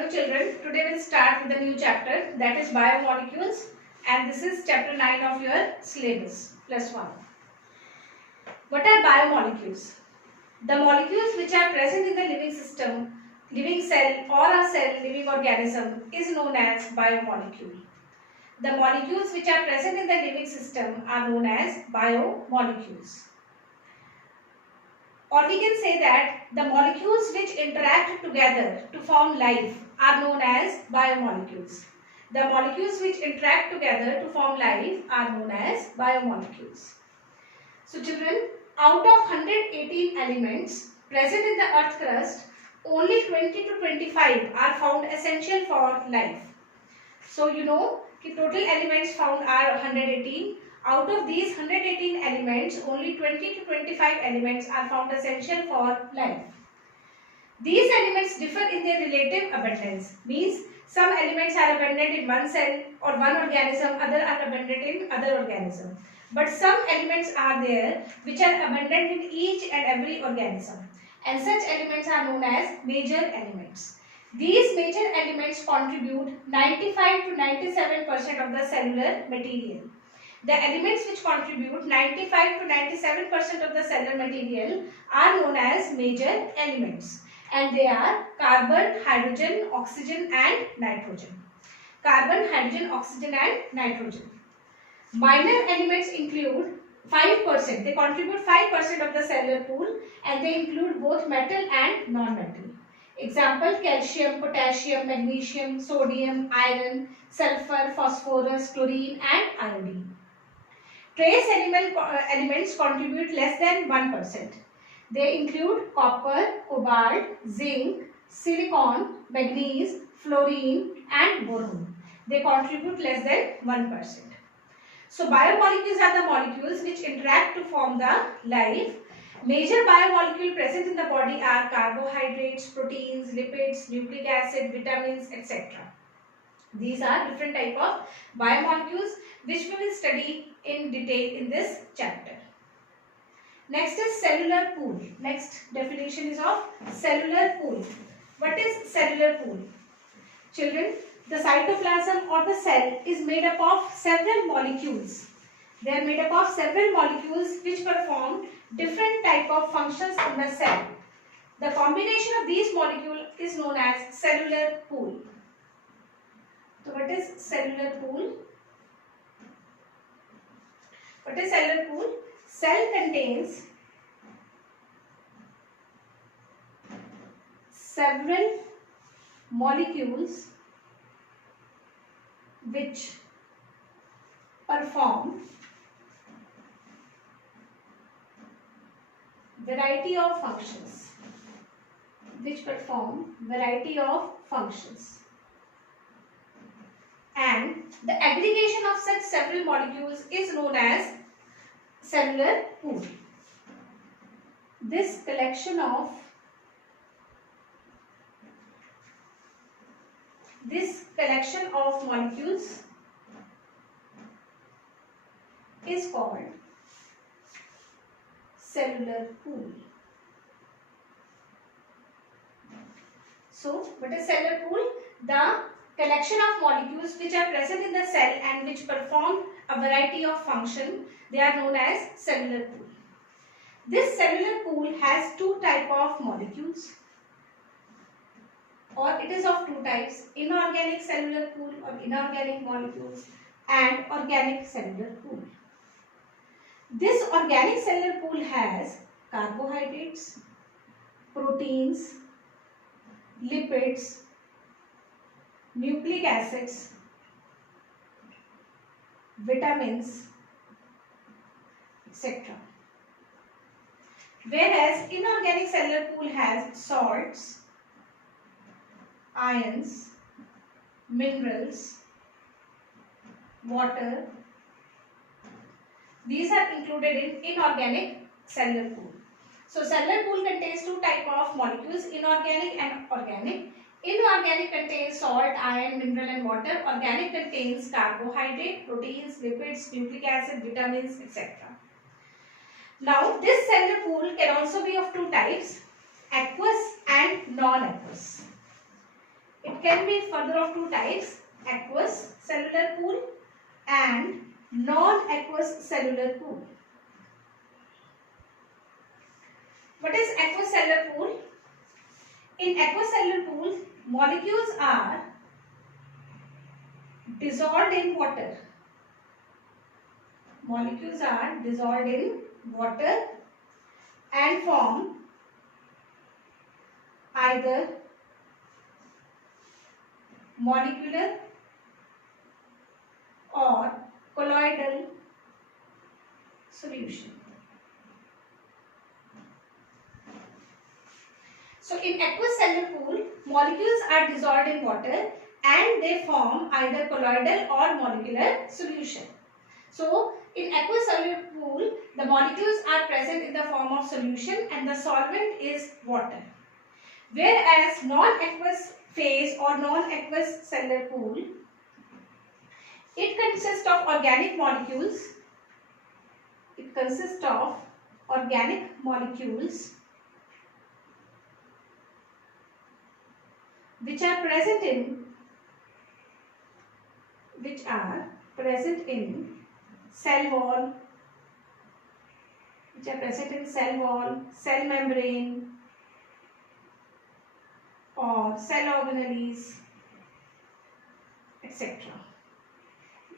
Hello children, today we'll start with a new chapter, that is biomolecules, and this is chapter 9 of your syllabus plus 1. What are biomolecules? The molecules which are present in the living system, living cell or a cell living organism is known as biomolecule. The molecules which are present in the living system are known as biomolecules. Or we can say that the molecules which interact together to form life are known as biomolecules. The molecules which interact together to form life are known as biomolecules. So children, out of 118 elements present in the earth crust, only 20 to 25 are found essential for life. So you know that total elements found are 118. Out of these 118 elements, only 20 to 25 elements are found essential for life. These elements differ in their relative abundance. Means some elements are abundant in one cell or one organism, other are abundant in other organism. But some elements are there which are abundant in each and every organism. And such elements are known as major elements. These major elements contribute 95 to 97% of the cellular material. The elements which contribute 95 to 97% of the cellular material are known as major elements, and they are carbon, hydrogen, oxygen and nitrogen. Carbon, hydrogen, oxygen and nitrogen. Minor elements include 5%. They contribute 5% of the cellular pool, and they include both metal and non-metal. Example: calcium, potassium, magnesium, sodium, iron, sulfur, phosphorus, chlorine and iodine. Trace elements contribute less than 1%. They include copper, cobalt, zinc, silicon, manganese, fluorine and boron. They contribute less than 1%. So biomolecules are the molecules which interact to form the life. Major biomolecules present in the body are carbohydrates, proteins, lipids, nucleic acid, vitamins, etc. These are different type of biomolecules which we will study in detail in this chapter. Next is cellular pool. Next definition is of cellular pool. What is cellular pool? Children, the cytoplasm or the cell is made up of several molecules. They are made up of several molecules which perform different type of functions in the cell. The combination of these molecules is known as cellular pool. So what is cellular pool? What is cellular pool? Cell contains several molecules which perform variety of functions. And the aggregation of such several molecules is known as cellular pool. This collection of molecules is called cellular pool. So, what is cellular pool? The collection of molecules which are present in the cell and which perform a variety of function, they are known as cellular pool. This cellular pool has two type of molecules, or it is of two types: inorganic cellular pool or inorganic molecules and organic cellular pool. This organic cellular pool has carbohydrates, proteins, lipids, nucleic acids, vitamins, etc. Whereas inorganic cellular pool has salts, ions, minerals, water. These are included in inorganic cellular pool. So cellular pool contains two type of molecules, inorganic and organic. Inorganic contains salt, iron, mineral and water. Organic contains carbohydrate, proteins, lipids, nucleic acid, vitamins, etc. Now this cellular pool can also be of two types, aqueous and non-aqueous. It it can be further of two types, aqueous cellular pool and non-aqueous cellular pool. What is aqueous cellular pool? In aqueous cellular pool, molecules are dissolved in water. Molecules are dissolved in water and form either molecular or colloidal solution. So in aqueous cellular pool, molecules are dissolved in water and they form either colloidal or molecular solution. So in aqueous cellular pool, the molecules are present in the form of solution and the solvent is water. Whereas non-aqueous phase or non-aqueous cellular pool, it consists of organic molecules. It consists of organic molecules which are present in cell wall, cell membrane or cell organelles, etc.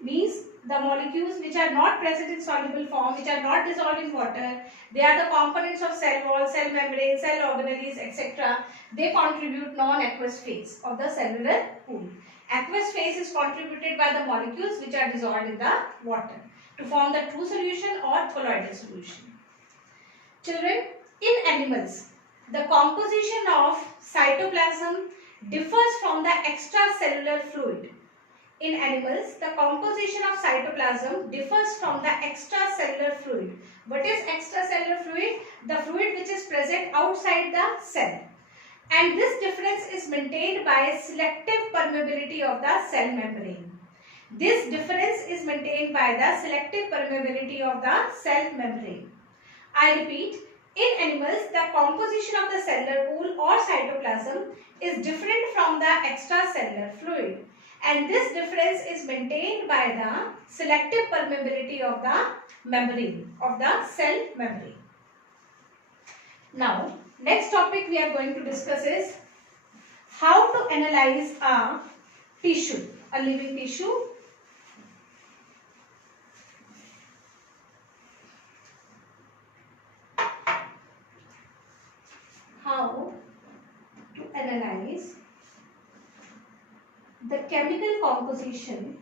Means the molecules which are not present in soluble form, which are not dissolved in water, they are the components of cell wall, cell membrane, cell organelles, etc. They contribute non-aqueous phase of the cellular pool. Aqueous phase is contributed by the molecules which are dissolved in the water to form the true solution or colloidal solution. Children, in animals, the composition of cytoplasm differs from the extracellular fluid. In animals, the composition of cytoplasm differs from the extracellular fluid. What is extracellular fluid? The fluid which is present outside the cell. And this difference is maintained by selective permeability of the cell membrane. This difference is maintained by the selective permeability of the cell membrane. I repeat, in animals, the composition of the cellular pool or cytoplasm is different from the extracellular fluid. And this difference is maintained by the selective permeability of the membrane, of the cell membrane. Now, next topic we are going to discuss is how to analyze a tissue, a living tissue. How to analyze the chemical composition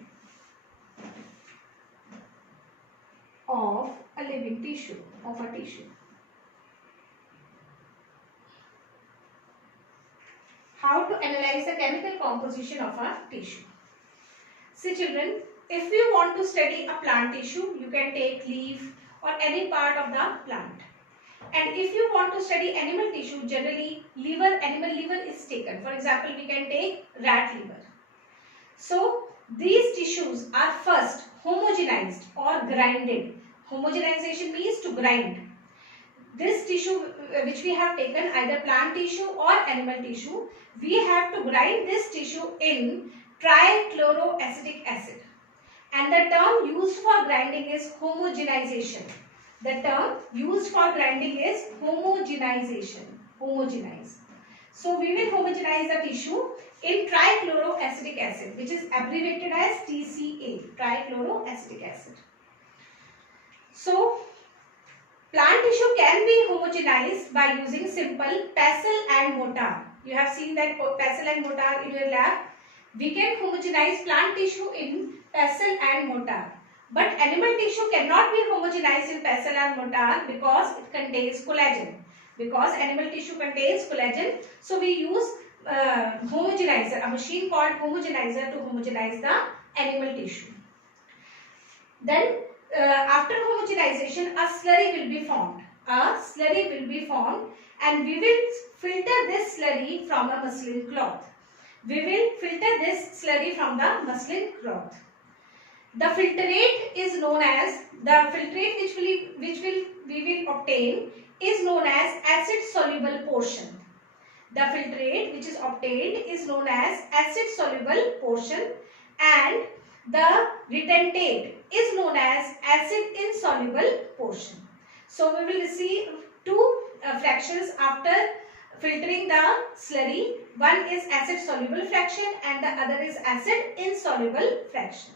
of a living tissue, of a tissue. How to analyze the chemical composition of a tissue. See children, if you want to study a plant tissue, you can take leaf or any part of the plant. And if you want to study animal tissue, generally animal liver is taken. For example, we can take rat liver. So these tissues are first homogenized or grinded. Homogenization means to grind. This tissue which we have taken, either plant tissue or animal tissue, we have to grind this tissue in trichloroacetic acid. And the term used for grinding is homogenization. The term used for grinding is homogenization. Homogenize. So we will homogenize the tissue in trichloroacetic acid, which is abbreviated as TCA, trichloroacetic acid. So plant tissue can be homogenized by using simple pestle and mortar. You have seen that pestle and mortar in your lab. We can homogenize plant tissue in pestle and mortar. But animal tissue cannot be homogenized in pestle and mortar because it contains collagen. Because animal tissue contains collagen, so we use homogenizer, a machine called homogenizer, to homogenize the animal tissue. Then after homogenization, a slurry will be formed. A slurry will be formed and we will filter this slurry from a muslin cloth. We will filter this slurry from the muslin cloth. The filtrate is known as, the filtrate which we will obtain is known as acid soluble portion. The filtrate which is obtained is known as acid soluble portion, and the retentate is known as acid insoluble portion. So we will receive two fractions after filtering the slurry. One is acid soluble fraction and the other is acid insoluble fraction.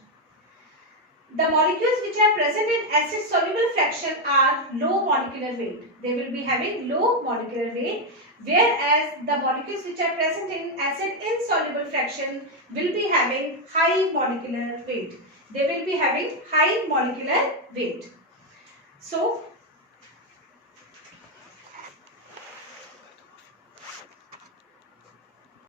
The molecules which are present in acid soluble fraction are low molecular weight. They will be having low molecular weight, whereas the molecules which are present in acid insoluble fraction will be having high molecular weight. They will be having high molecular weight. So